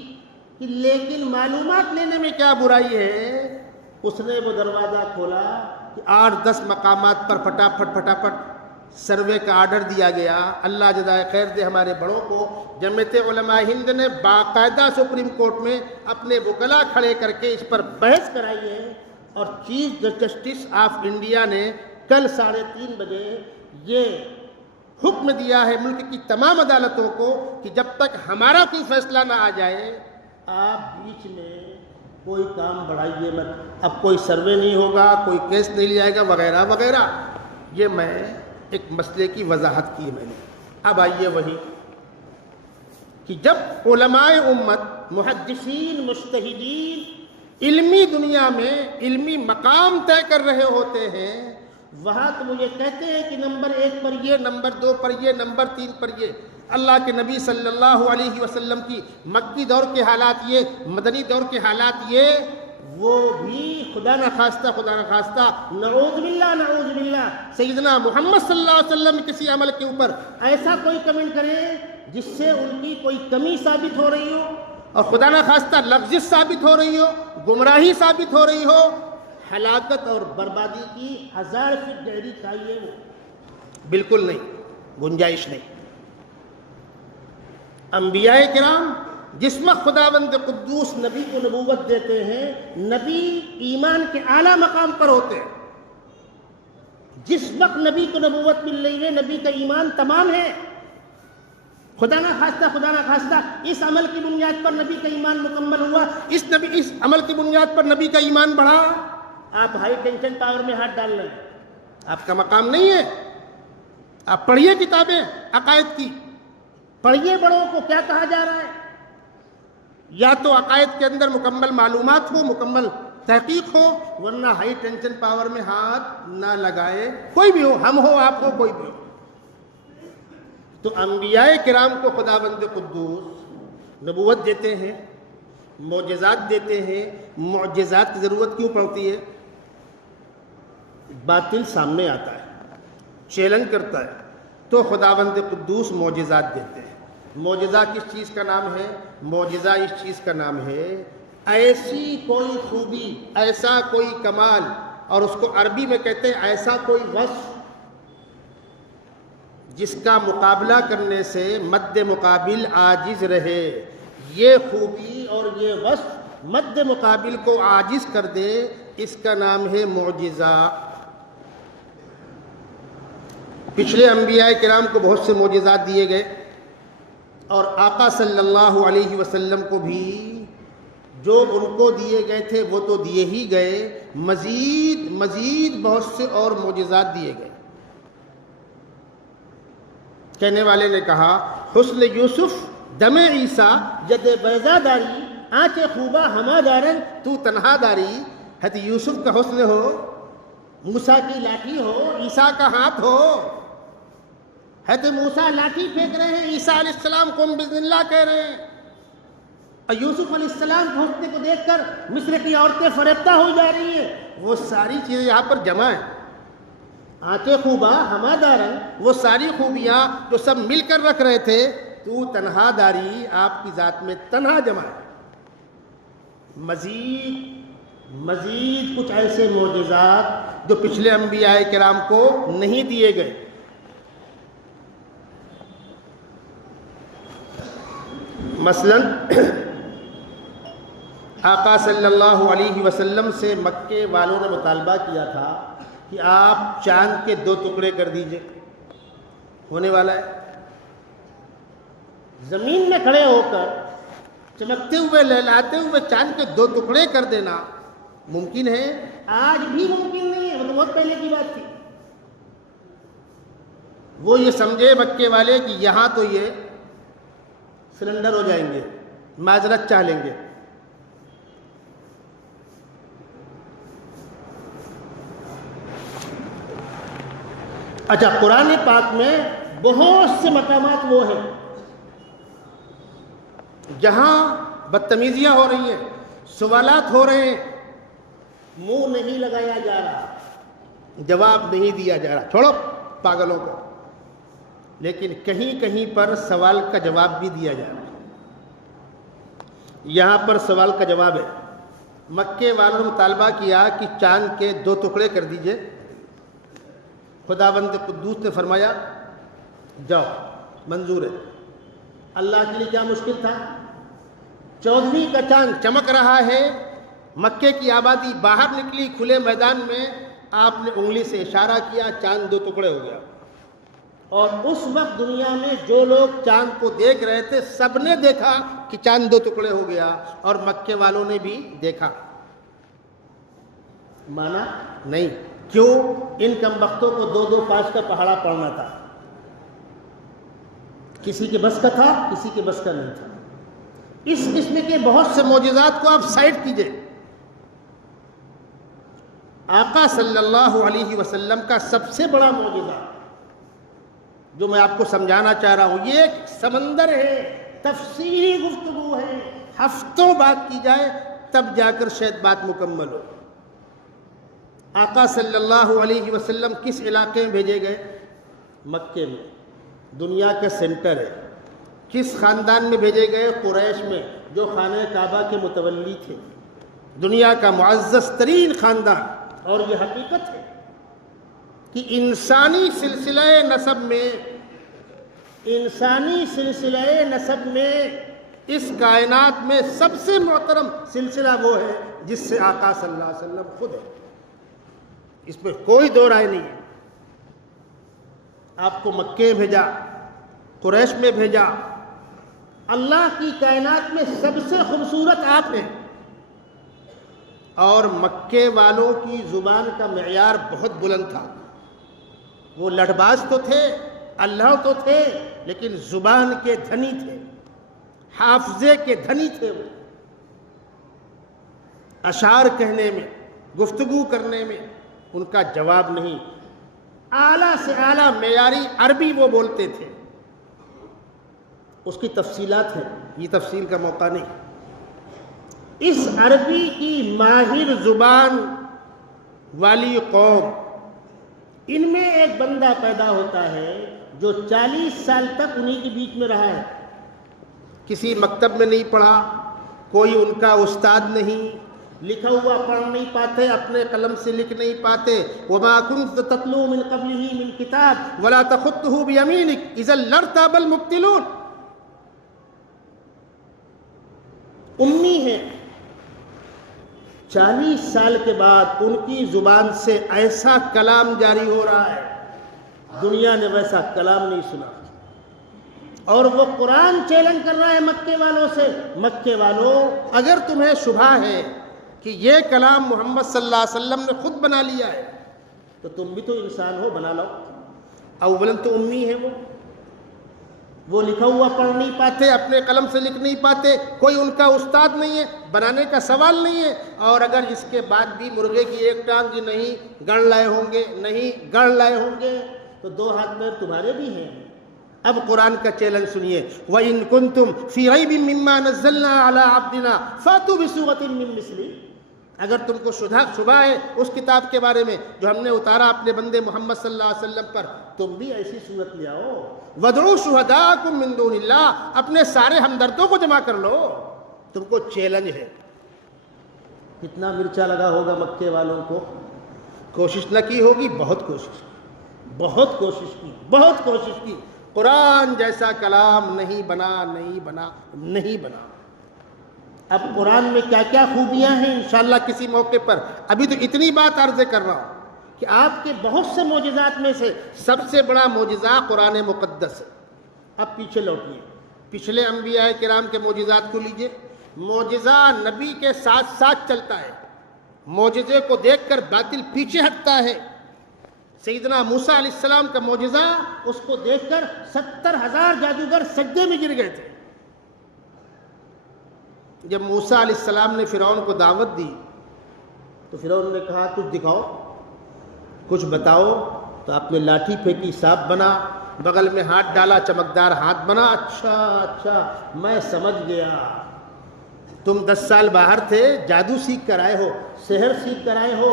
کہ لیکن معلومات لینے میں کیا برائی ہے، اس نے وہ دروازہ کھولا کہ 8-10 مقامات پر پھٹافٹ سروے کا آرڈر دیا گیا. اللہ جزائے خیر دے ہمارے بڑوں کو. جمعیت علماء ہند نے باقاعدہ سپریم کورٹ میں اپنے وکلاء کھڑے کر کے اس پر بحث کرائی ہے اور چیف جسٹس آف انڈیا نے کل 3:30 بجے یہ حکم دیا ہے ملک کی تمام عدالتوں کو کہ جب تک ہمارا کوئی فیصلہ نہ آ جائے آپ بیچ میں کوئی کام بڑھائیے مت. اب کوئی سروے نہیں ہوگا, کوئی کیس نہیں لیا جائے گا وغیرہ وغیرہ. یہ میں ایک مسئلے کی وضاحت کی میں نے. اب آئیے وہی کہ جب علماء امت, محدثین, مجتہدین علمی دنیا میں علمی مقام طے کر رہے ہوتے ہیں, وہاں تو مجھے کہتے ہیں کہ نمبر 1 پر یہ, نمبر 2 پر یہ, نمبر 3 پر یہ. اللہ کے نبی صلی اللہ علیہ وسلم کی مکی دور کے حالات یہ, مدنی دور کے حالات یہ, وہ بھی خدا نخواستہ نعوذ باللہ سیدنا محمد صلی اللہ علیہ وسلم کسی عمل کے اوپر ایسا کوئی کمنٹ کرے جس سے ان کی کوئی کمی ثابت ہو رہی ہو اور خدا نخواستہ لغزش ثابت ہو رہی ہو, گمراہی ثابت ہو رہی ہو, ہلاکت اور بربادی کی 1000 فٹ گہری کھائی ہے وہ. بالکل نہیں, گنجائش نہیں. انبیاء کرام جس وقت خداوند قدوس نبی کو نبوت دیتے ہیں, نبی ایمان کے اعلیٰ مقام پر ہوتے ہیں. جس وقت نبی کو نبوت مل رہی ہے نبی کا ایمان تمام ہے. خدا نہ خواستہ اس عمل کی بنیاد پر نبی کا ایمان مکمل ہوا, اس عمل کی بنیاد پر نبی کا ایمان بڑھا. آپ ہائی ٹینشن پاور میں ہاتھ ڈال رہے ہیں, آپ کا مقام نہیں ہے. آپ پڑھیے کتابیں عقائد کی, پڑھیے بڑوں کو کیا کہا جا رہا ہے. یا تو عقائد کے اندر مکمل معلومات ہو, مکمل تحقیق ہو, ورنہ ہائی ٹینشن پاور میں ہاتھ نہ لگائے. کوئی بھی ہو, ہم ہو, آپ ہو, کوئی بھی ہو. تو انبیاء کرام کو خداوند قدوس نبوت دیتے ہیں, معجزات دیتے ہیں. معجزات کی ضرورت کیوں پڑتی ہے؟ باطل سامنے آتا ہے, چیلنج کرتا ہے, تو خداوند قدوس معجزات دیتے ہیں. معجزہ کس چیز کا نام ہے؟ معجزہ اس چیز کا نام ہے ایسی کوئی خوبی, ایسا کوئی کمال, اور اس کو عربی میں کہتے ہیں ایسا کوئی وصف جس کا مقابلہ کرنے سے مد مقابل عاجز رہے. یہ خوبی اور یہ وصف مد مقابل کو عاجز کر دے, اس کا نام ہے معجزہ. پچھلے انبیاء کرام کو بہت سے معجزات دیے گئے, اور آقا صلی اللہ علیہ وسلم کو بھی جو ان کو دیے گئے تھے وہ تو دیے ہی گئے, مزید بہت سے اور معجزات دیے گئے. کہنے والے نے کہا حسن یوسف دم عیسیٰ ید بیضا داری آنچ خوبا ہما دارن تو تنہا داری. حضرت یوسف کا حسن ہو, موسیٰ کی لاٹھی ہو, عیسیٰ کا ہاتھ ہو. حضرت موسیٰ لاٹھی پھینک رہے ہیں, عیسیٰ علیہ السلام قم بسم اللہ کہہ رہے ہیں, اور یوسف علیہ السلام کے حسن کو دیکھ کر مصر کی عورتیں فریفتہ ہو جا رہی ہیں. وہ ساری چیزیں یہاں پر جمع ہیں. آنچ خوبا ہما دارن, وہ ساری خوبیاں جو سب مل کر رکھ رہے تھے, تو تنہا داری, آپ کی ذات میں تنہا جمع ہے. مزید کچھ ایسے معجزات جو پچھلے انبیاء کرام کو نہیں دیے گئے. مثلا آقا صلی اللہ علیہ وسلم سے مکے والوں نے مطالبہ کیا تھا کہ آپ چاند کے 2 ٹکڑے کر دیجئے. ہونے والا ہے. زمین میں کھڑے ہو کر چمکتے ہوئے لہلاتے ہوئے چاند کے 2 ٹکڑے کر دینا ممکن ہے؟ آج بھی ممکن نہیں ہے, وہ تو بہت پہلے کی بات تھی. وہ یہ سمجھے مکے والے کہ یہاں تو یہ سلنڈر ہو جائیں گے, معذرت چاہ لیں گے. اچھا, قرآن پاک میں بہت سے مقامات وہ ہیں جہاں بدتمیزیاں ہو رہی ہیں, سوالات ہو رہے ہیں, منہ نہیں لگایا جا رہا, جواب نہیں دیا جا رہا, چھوڑو پاگلوں کو. لیکن کہیں پر سوال کا جواب بھی دیا جا رہا ہے. یہاں پر سوال کا جواب ہے. مکے والوں نے مطالبہ کیا کہ چاند کے 2 ٹکڑے کر دیجئے. خداوند قدوس نے فرمایا جاؤ، منظور ہے۔ اللہ کے لیے کیا مشکل تھا؟ 14ویں کا چاند چمک رہا ہے، مکے کی آبادی باہر نکلی کھلے میدان میں، آپ نے انگلی سے اشارہ کیا، چاند 2 ٹکڑے ہو گیا۔ اور اس وقت دنیا میں جو لوگ چاند کو دیکھ رہے تھے سب نے دیکھا کہ چاند 2 ٹکڑے ہو گیا، اور مکے والوں نے بھی دیکھا۔ مانا نہیں، کیوں؟ ان کم بختوں کو 2-2 5 کا پہاڑا پڑھنا تھا، کسی کے بس کا تھا، کسی کے بس کا نہیں تھا۔ اس قسم کے بہت سے معجزات کو آپ سائڈ کیجئے۔ آقا صلی اللہ علیہ وسلم کا سب سے بڑا معجزہ جو میں آپ کو سمجھانا چاہ رہا ہوں، یہ ایک سمندر ہے، تفصیلی گفتگو ہے، ہفتوں بات کی جائے تب جا کر شاید بات مکمل ہو۔ آقا صلی اللہ علیہ وسلم کس علاقے میں بھیجے گئے؟ مکے میں، دنیا کا سینٹر ہے۔ کس خاندان میں بھیجے گئے؟ قریش میں، جو خانہ کعبہ کے متولی تھے، دنیا کا معزز ترین خاندان۔ اور یہ حقیقت ہے کہ انسانی سلسلہ نسب میں اس کائنات میں سب سے محترم سلسلہ وہ ہے جس سے آقا صلی اللہ علیہ وسلم خود ہے، اس میں کوئی دو رائے نہیں ہے۔ آپ کو مکے بھیجا، قریش میں بھیجا، اللہ کی کائنات میں سب سے خوبصورت آپ ہیں، اور مکے والوں کی زبان کا معیار بہت بلند تھا۔ وہ لٹباز تو تھے، اللہ تو تھے، لیکن زبان کے دھنی تھے، حافظے کے دھنی تھے۔ وہ اشعار کہنے میں، گفتگو کرنے میں ان کا جواب نہیں، اعلیٰ سے اعلیٰ معیاری عربی وہ بولتے تھے۔ اس کی تفصیلات ہیں، یہ تفصیل کا موقع نہیں۔ اس عربی کی ماہر زبان والی قوم، ان میں ایک بندہ پیدا ہوتا ہے جو 40 سال تک انہی کے بیچ میں رہا ہے، کسی مکتب میں نہیں پڑھا، کوئی ان کا استاد نہیں، لکھا ہوا پڑھ نہیں پاتے، اپنے قلم سے لکھ نہیں پاتے۔ وَمَا كُنْتَ تَتْلُو مِنْ قَبْلِهِ مِنْ كِتَابٍ وَلَا تَخُطُّهُ بِيَمِينِكَ إِذًا لَارْتَابَ الْمُبْطِلُونَ۔ امی ہے، 40 سال کے بعد ان کی زبان سے ایسا کلام جاری ہو رہا ہے، دنیا نے ویسا کلام نہیں سنا۔ اور وہ قرآن چیلنج کر رہا ہے مکے والوں سے، مکے والوں اگر تمہیں شبہ ہے کہ یہ کلام محمد صلی اللہ علیہ وسلم نے خود بنا لیا ہے تو تم بھی تو انسان ہو، بنا لو۔ اولاً تو امی ہے، وہ لکھا ہوا پڑھ نہیں پاتے، اپنے قلم سے لکھ نہیں پاتے، کوئی ان کا استاد نہیں ہے، بنانے کا سوال نہیں ہے۔ اور اگر اس کے بعد بھی مرغے کی ایک ٹانگ کی نہیں گڑ لائے ہوں گے، نہیں گڑ لائے ہوں گے، تو 2 ہاتھ میں تمہارے بھی ہیں۔ اب قرآن کا چیلنج سنیے، وَإِن كُنتُمْ فِي رَيْبٍ مِّمَّا نَزَّلْنَا عَلَىٰ عَبْدِنَا فَأْتُوا بِسُورَةٍ مِّن مِّثْلِهِ۔ اگر تم کو شبہ ہے اس کتاب کے بارے میں جو ہم نے اتارا اپنے بندے محمد صلی اللہ علیہ وسلم پر، تم بھی ایسی صورت لے آؤ۔ وَادْعُوا شُهَدَاءَكُم مِّن دُونِ اللَّهِ، اپنے سارے ہمدردوں کو جمع کر لو، تم کو چیلنج ہے۔ کتنا مرچا لگا ہوگا مکے والوں کو، کوشش نہ کی ہوگی، بہت کوشش کی، بہت کوشش کی، بہت کوشش کی۔ قرآن جیسا کلام نہیں بنا، نہیں بنا، نہیں بنا۔ اب قرآن میں کیا کیا خوبیاں ہیں انشاءاللہ کسی موقع پر، ابھی تو اتنی بات عرض کر رہا ہوں کہ آپ کے بہت سے معجزات میں سے سب سے بڑا معجزہ قرآن مقدس ہے۔ اب پیچھے لوٹیے، پچھلے انبیاء کرام کے معجزات کو لیجئے۔ معجزہ نبی کے ساتھ ساتھ چلتا ہے، معجزے کو دیکھ کر باطل پیچھے ہٹتا ہے۔ سیدنا موسیٰ علیہ السلام کا معجزہ، اس کو دیکھ کر 70,000 جادوگر سجدے میں گر گئے تھے۔ جب موسیٰ علیہ السلام نے فرعون کو دعوت دی تو فرعون نے کہا کچھ دکھاؤ، کچھ بتاؤ، تو آپ نے لاٹھی پھینکی، سانپ بنا، بغل میں ہاتھ ڈالا، چمکدار ہاتھ بنا۔ اچھا میں سمجھ گیا، تم 10 سال باہر تھے، جادو سیکھ کر آئے ہو، سحر سیکھ کر آئے ہو،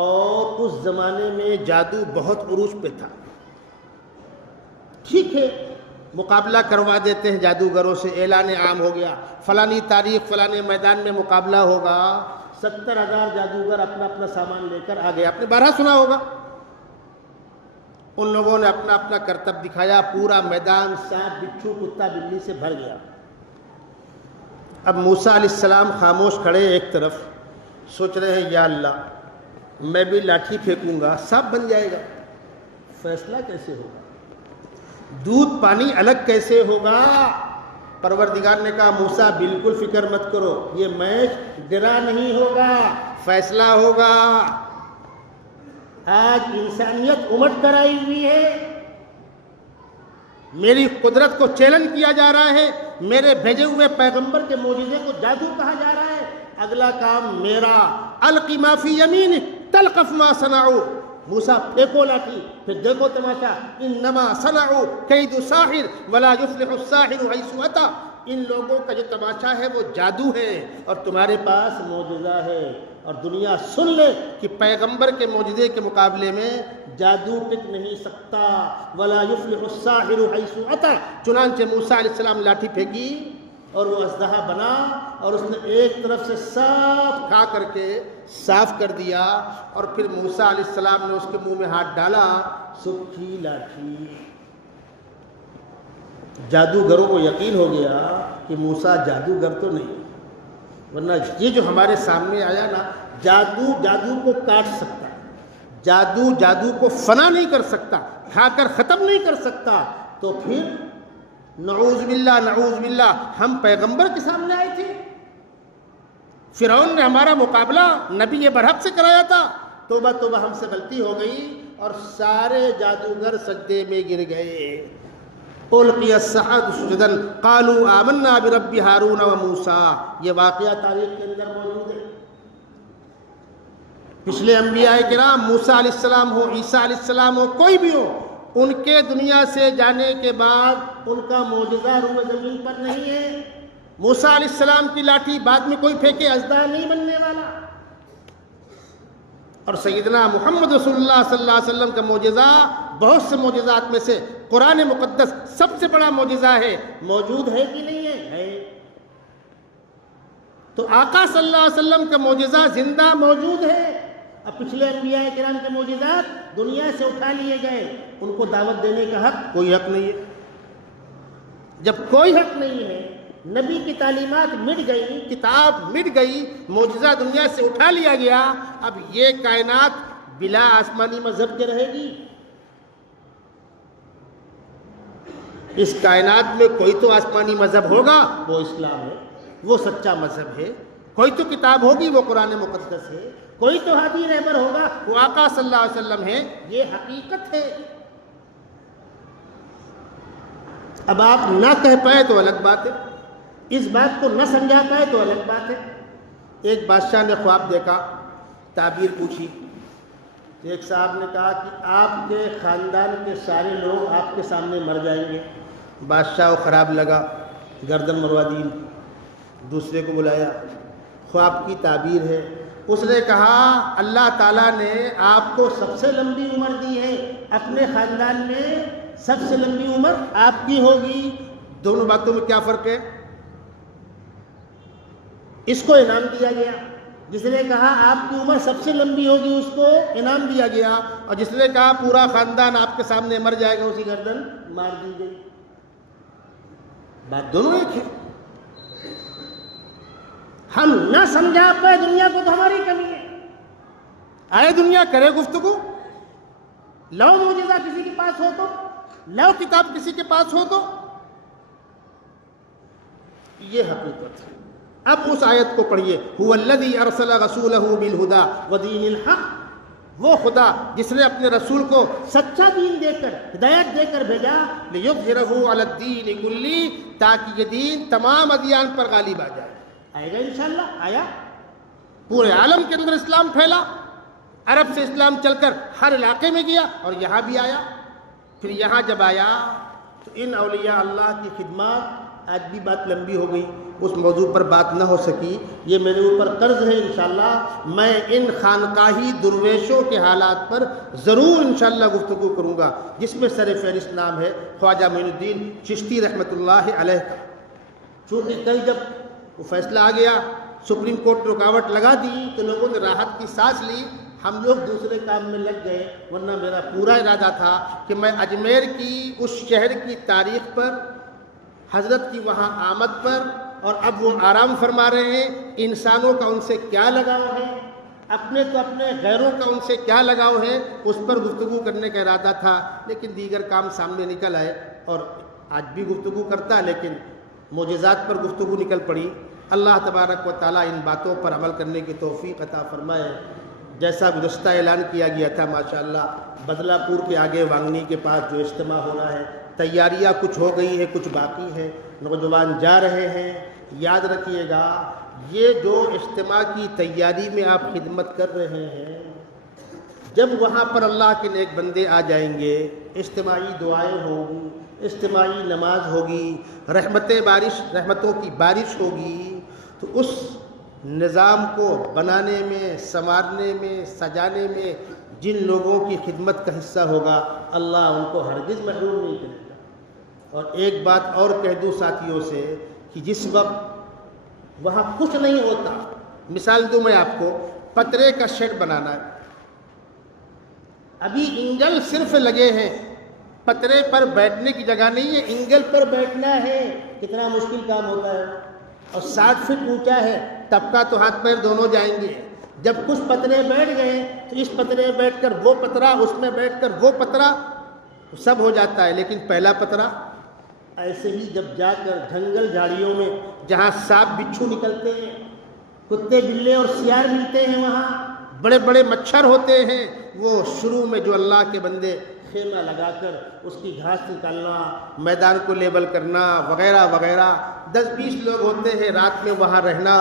اور اس زمانے میں جادو بہت عروج پہ تھا۔ ٹھیک ہے، مقابلہ کروا دیتے ہیں جادوگروں سے، اعلان عام ہو گیا، فلانی تاریخ فلانے میدان میں مقابلہ ہوگا۔ 70,000 جادوگر اپنا اپنا سامان لے کر آ گئے، آپ نے 12 سنا ہوگا۔ ان لوگوں نے اپنا اپنا کرتب دکھایا، پورا میدان سانپ بچھو کتا بلی سے بھر گیا۔ اب موسیٰ علیہ السلام خاموش کھڑے ایک طرف، سوچ رہے ہیں یا اللہ میں بھی لاٹھی پھینکوں گا سانپ بن جائے گا، فیصلہ کیسے ہوگا، دودھ پانی الگ کیسے ہوگا؟ پروردگار نے کہا موسیٰ بالکل فکر مت کرو، یہ میچ ڈرا نہیں ہوگا، فیصلہ ہوگا۔ آج انسانیت امٹ کر آئی ہوئی ہے، میری قدرت کو چیلنج کیا جا رہا ہے، میرے بھیجے ہوئے پیغمبر کے معجزے کو جادو کہا جا رہا ہے، اگلا کام میرا، القی ما فی یمینک تلقف ما صنعوا، موسیٰ پھینکو لاٹھی، پھر دیکھو تماشا، انما صنعوا کید ساحر ولا یفلح الساحر حیث اتی، ان لوگوں کا جو تماشا ہے وہ جادو ہے اور تمہارے پاس معجزہ ہے، اور دنیا سن لے کہ پیغمبر کے معجزے کے مقابلے میں جادو ٹک نہیں سکتا، ولا یفلح الساحر حیث اتی۔ چنانچہ موسیٰ علیہ السلام لاٹھی پھینکی اور وہ اژدہا بنا، اور اس نے ایک طرف سے سانپ کھا کر کے صاف کر دیا، اور پھر موسیٰ علیہ السلام نے اس کے منہ میں ہاتھ ڈالا، سوکھی لاٹھی۔ جادوگروں کو یقین ہو گیا کہ موسیٰ جادوگر تو نہیں، ورنہ یہ جو ہمارے سامنے آیا نا، جادو کو کاٹ سکتا، جادو کو فنا نہیں کر سکتا، کھا کر ختم نہیں کر سکتا، تو پھر نعوذ باللہ ہم پیغمبر کے سامنے آئے تھے، فرعون نے ہمارا مقابلہ نبی برحق سے کرایا تھا، توبہ توبہ ہم سے غلطی ہو گئی، اور سارے جادوگر سجدے میں گر گئے۔ القی السحرۃ سجدا قالوا آمنا برب ہارون و موسیٰ، یہ واقعہ تاریخ کے اندر موجود ہے۔ پچھلے انبیاء کرام، موسیٰ علیہ السلام ہو، عیسیٰ علیہ السلام ہو، کوئی بھی ہو، ان کے دنیا سے جانے کے بعد ان کا معجزہ روئے زمین پر نہیں ہے۔ موسیٰ علیہ السلام کی لاٹھی بعد میں کوئی پھینکے اژدہا نہیں بننے والا، اور سیدنا محمد رسول اللہ صلی اللہ علیہ وسلم کا معجزہ بہت سے معجزات میں سے قرآن مقدس سب سے بڑا معجزہ ہے، موجود ہے کہ نہیں ہے؟ تو آقا صلی اللہ علیہ وسلم کا معجزہ زندہ موجود ہے۔ اب پچھلے انبیاء کرام کے معجزات دنیا سے اٹھا لیے گئے، ان کو دعوت دینے کا حق کوئی حق نہیں ہے۔ جب کوئی حق نہیں ہے، نبی کی تعلیمات مٹ گئی، کتاب مٹ گئی، معجزہ دنیا سے اٹھا لیا گیا، اب یہ کائنات بلا آسمانی مذہب کے رہے گی؟ اس کائنات میں کوئی تو آسمانی مذہب ہوگا، وہ اسلام ہے، وہ سچا مذہب ہے، کوئی تو کتاب ہوگی، وہ قرآن مقدس ہے، کوئی تو ہادی رہبر ہوگا، وہ آقا صلی اللہ علیہ وسلم ہے، یہ حقیقت ہے۔ اب آپ نہ کہہ پائے تو الگ بات ہے، اس بات کو نہ سمجھا پائے تو الگ بات ہے۔ ایک بادشاہ نے خواب دیکھا، تعبیر پوچھی، ایک صاحب نے کہا کہ آپ کے خاندان کے سارے لوگ آپ کے سامنے مر جائیں گے۔ بادشاہ کو خراب لگا، گردن مروا دی، دوسرے کو بلایا، خواب کی تعبیر ہے۔ اس نے کہا اللہ تعالیٰ نے آپ کو سب سے لمبی عمر دی ہے، اپنے خاندان میں سب سے لمبی عمر آپ کی ہوگی۔ دونوں باتوں میں کیا فرق ہے؟ اس کو انعام دیا گیا، جس نے کہا آپ کی عمر سب سے لمبی ہوگی اس کو انعام دیا گیا، اور جس نے کہا پورا خاندان آپ کے سامنے مر جائے گا اسی گردن مار دی گئی۔ بات دونوں ایک ہے۔ ہم نہ سمجھا پائے دنیا کو تو ہماری کمی ہے۔ آئے دنیا کرے گفتگو، لو معجزہ کسی کے پاس ہو تو، لو کتاب کسی کے پاس ہو تو، یہ حقیقت ہے۔ اب اس آیت کو پڑھیے، هو الذی ارسل رسولہ بالہدی ودین الحق، وہ خدا جس نے اپنے رسول کو سچا دین دے کر، ہدایت دے کر بھیجا، لیظہرہ علی الدین کلہ، تاکہ یہ دین تمام ادیان پر غالب آ جائے۔ آئے گا انشاءاللہ، آیا، پورے عالم کے اندر اسلام پھیلا، عرب سے اسلام چل کر ہر علاقے میں گیا، اور یہاں بھی آیا۔ پھر یہاں جب آیا تو ان اولیاء اللہ کی خدمات، آج بھی بات لمبی ہو گئی، اس موضوع پر بات نہ ہو سکی، یہ میرے اوپر قرض ہے، انشاءاللہ میں ان خانقاہی درویشوں کے حالات پر ضرور انشاءاللہ گفتگو کروں گا، جس میں سر فہرست نام ہے خواجہ معین الدین چشتی رحمۃ اللہ علیہ کا۔ چونکہ کل جب وہ فیصلہ آ گیا، سپریم کورٹ نے رکاوٹ لگا دی، تو لوگوں نے راحت کی سانس لی، ہم لوگ دوسرے کام میں لگ گئے، ورنہ میرا پورا ارادہ تھا کہ میں اجمیر کی اس شہر کی تاریخ پر، حضرت کی وہاں آمد پر، اور اب وہ آرام فرما رہے ہیں، انسانوں کا ان سے کیا لگاؤ ہے، اپنے تو اپنے، غیروں کا ان سے کیا لگاؤ ہے، اس پر گفتگو کرنے کا ارادہ تھا، لیکن دیگر کام سامنے نکل آئے، اور آج بھی گفتگو کرتا ہے لیکن معجزات پر گفتگو نکل پڑی۔ اللہ تبارک و تعالیٰ ان باتوں پر عمل کرنے کی توفیق عطا فرمائے۔ جیسا گزشتہ اعلان کیا گیا تھا، ماشاءاللہ بدلہ پور کے آگے وانگنی کے پاس جو اجتماع ہونا ہے، تیاریاں کچھ ہو گئی ہے، کچھ باقی ہے، نوجوان جا رہے ہیں۔ یاد رکھیے گا، یہ جو اجتماع کی تیاری میں آپ خدمت کر رہے ہیں، جب وہاں پر اللہ کے نیک بندے آ جائیں گے، اجتماعی دعائیں ہوگی، اجتماعی نماز ہوگی، رحمتوں کی بارش ہوگی، تو اس نظام کو بنانے میں، سنوارنے میں، سجانے میں جن لوگوں کی خدمت کا حصہ ہوگا، اللہ ان کو ہرگز محروم نہیں کرے گا۔ اور ایک بات اور کہہ دوں ساتھیوں سے کہ جس وقت وہاں کچھ نہیں ہوتا، مثال دوں میں آپ کو، پترے کا شیڈ بنانا ہے، ابھی اینگل صرف لگے ہیں، پترے پر بیٹھنے کی جگہ نہیں ہے، اینگل پر بیٹھنا ہے، کتنا مشکل کام ہوتا ہے، اور 60 فٹ اونچا ہے، طبقہ تو ہاتھ پیر دونوں جائیں گے۔ جب کچھ پترے بیٹھ گئے تو اس پترے میں بیٹھ کر وہ پترا، اس میں بیٹھ کر وہ پترا، سب ہو جاتا ہے، لیکن پہلا پترا ایسے ہی جب جا کر جنگل جھاڑیوں میں جہاں سانپ بچھو نکلتے ہیں، کتے بلے اور سیار ملتے ہیں، وہاں بڑے بڑے مچھر ہوتے ہیں، وہ شروع میں جو اللہ کے بندے خیمہ لگا کر اس کی گھاس نکالنا، میدان کو لیبل کرنا وغیرہ وغیرہ، 10-20 لوگ ہوتے ہیں رات میں وہاں رہنا،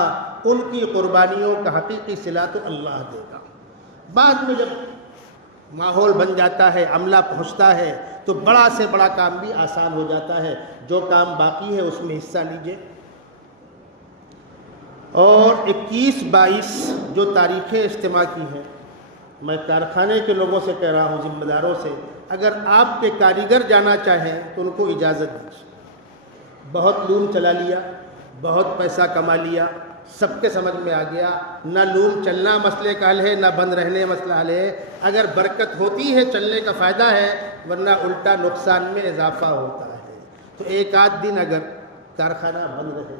ان کی قربانیوں کا حقیقی صلہ تو اللہ دے گا۔ بعد میں جب ماحول بن جاتا ہے، عملہ پہنچتا ہے، تو بڑا سے بڑا کام بھی آسان ہو جاتا ہے۔ جو کام باقی ہے اس میں حصہ لیجئے۔ اور 21-22 جو تاریخیں اجتماع کی ہیں، میں کارخانے کے لوگوں سے کہہ رہا ہوں، ذمہ داروں سے، اگر آپ کے کاریگر جانا چاہیں تو ان کو اجازت دیجیے۔ بہت لون چلا لیا، بہت پیسہ کما لیا، سب کے سمجھ میں آ گیا، نہ لون چلنا مسئلے کا حل ہے، نہ بند رہنے مسئلہ حل ہے۔ اگر برکت ہوتی ہے چلنے کا فائدہ ہے، ورنہ الٹا نقصان میں اضافہ ہوتا ہے۔ تو ایک آدھ دن اگر کارخانہ بند رہے،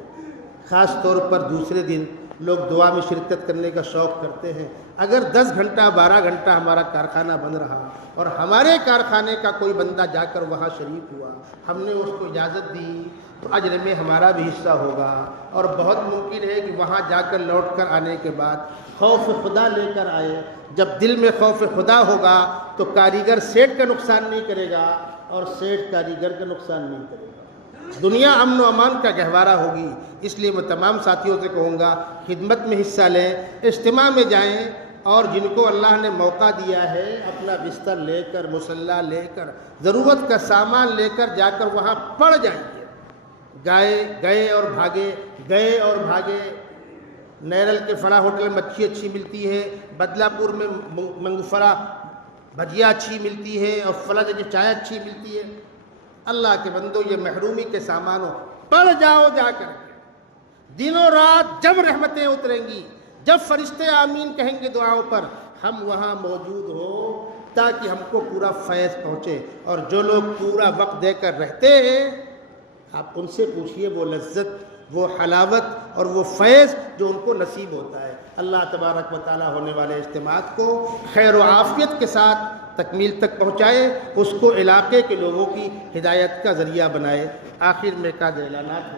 خاص طور پر دوسرے دن لوگ دعا میں شرکت کرنے کا شوق کرتے ہیں، اگر 10 گھنٹہ 12 گھنٹہ ہمارا کارخانہ بند رہا اور ہمارے کارخانے کا کوئی بندہ جا کر وہاں شریک ہوا، ہم نے اس کو اجازت دی، تو اجر میں ہمارا بھی حصہ ہوگا۔ اور بہت ممکن ہے کہ وہاں جا کر لوٹ کر آنے کے بعد خوف خدا لے کر آئے۔ جب دل میں خوف خدا ہوگا تو کاریگر سیٹھ کا نقصان نہیں کرے گا اور سیٹھ کاریگر کا نقصان نہیں کرے گا۔ دنیا امن و امان کا گہوارہ ہوگی۔ اس لیے میں تمام ساتھیوں سے کہوں گا، خدمت میں حصہ لیں، اجتماع میں جائیں، اور جن کو اللہ نے موقع دیا ہے اپنا بستر لے کر، مصلی لے کر، ضرورت کا سامان لے کر جا کر وہاں پڑ جائیے۔ گئے اور بھاگے۔ نیرل کے فرا ہوٹل میں مچھی اچھی ملتی ہے، بدلہ پور میں منگفرا بھجیا اچھی ملتی ہے، اور فلاں جگہ چائے اچھی ملتی ہے۔ اللہ کے بندو، یہ محرومی کے سامانوں پڑ جاؤ جا کر کے۔ دنوں رات جب رحمتیں اتریں گی، جب فرشتے آمین کہیں گے دعاؤں پر، ہم وہاں موجود ہوں تاکہ ہم کو پورا فیض پہنچے۔ اور جو لوگ پورا وقت دے کر رہتے ہیں، آپ ان سے پوچھئے وہ لذت، وہ حلاوت اور وہ فیض جو ان کو نصیب ہوتا ہے۔ اللہ تبارک و تعالیٰ ہونے والے اجتماعات کو خیر و عافیت کے ساتھ تکمیل تک پہنچائے، اس کو علاقے کے لوگوں کی ہدایت کا ذریعہ بنائے۔ آخر میں کا اعلانات ہے۔